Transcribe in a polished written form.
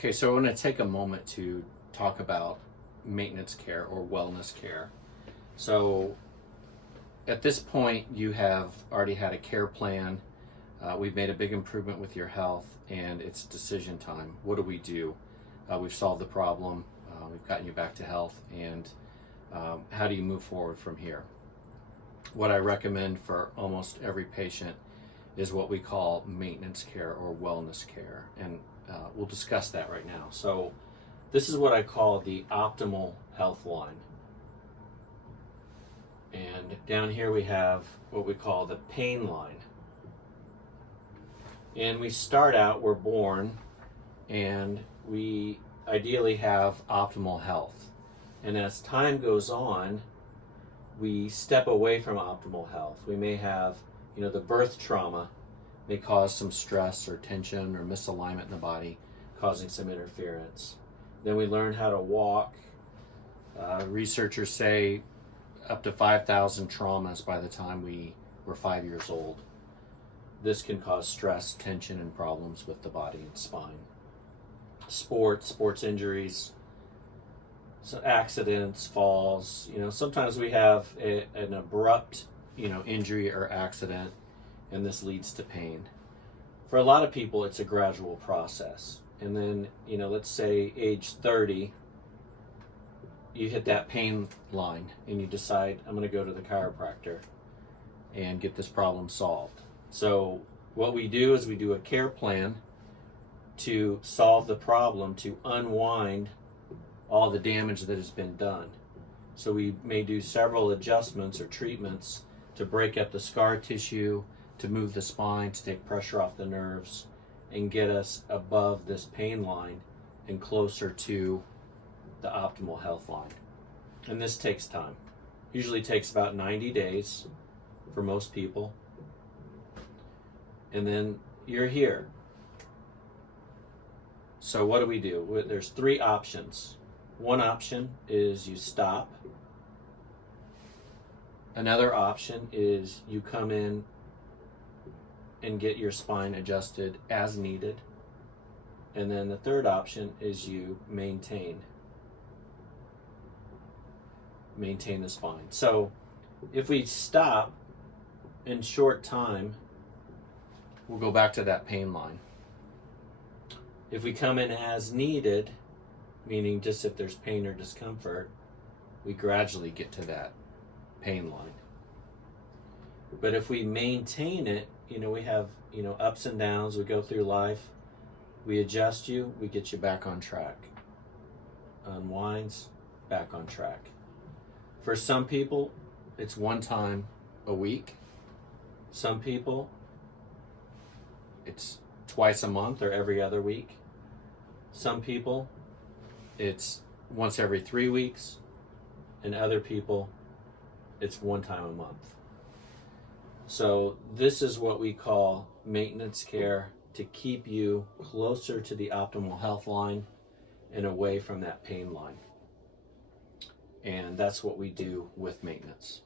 Okay, so I want to take a moment to talk about maintenance care or wellness care. So at this point, you have already had a care plan. We've made a big improvement with your health, and it's decision time. What do we do? We've solved the problem. We've gotten you back to health, and how do you move forward from here? What I recommend for almost every patient is what we call maintenance care or wellness care, and we'll discuss that right now. So this is what I call the optimal health line. And down here we have what we call the pain line. And we start out, we're born, and we ideally have optimal health. And as time goes on, we step away from optimal health. We may have, the birth trauma may cause some stress or tension or misalignment in the body, causing some interference. Then we learn how to walk. Researchers say up to 5,000 traumas by the time we were 5 years old. This can cause stress, tension, and problems with the body and spine. Sports injuries, so accidents, falls. Sometimes we have an abrupt, injury or accident, and this leads to pain. For a lot of people, it's a gradual process. And then, let's say age 30, you hit that pain line and you decide, I'm going to go to the chiropractor and get this problem solved. So what we do is we do a care plan to solve the problem, to unwind all the damage that has been done. So we may do several adjustments or treatments to break up the scar tissue, to move the spine, to take pressure off the nerves, and get us above this pain line and closer to the optimal health line. And this takes time. Usually takes about 90 days for most people. And then you're here. So what do? There's three options. One option is you stop. Another option is you come in and get your spine adjusted as needed. And then the third option is you maintain the spine. So if we stop in short time, we'll go back to that pain line. If we come in as needed, meaning just if there's pain or discomfort, we gradually get to that pain line. But if we maintain it, we have, ups and downs, we go through life, we adjust you, we get you back on track. Unwinds, back on track. For some people, it's one time a week. Some people, it's twice a month or every other week. Some people, it's once every 3 weeks. And other people, it's one time a month. So this is what we call maintenance care to keep you closer to the optimal health line and away from that pain line. And that's what we do with maintenance.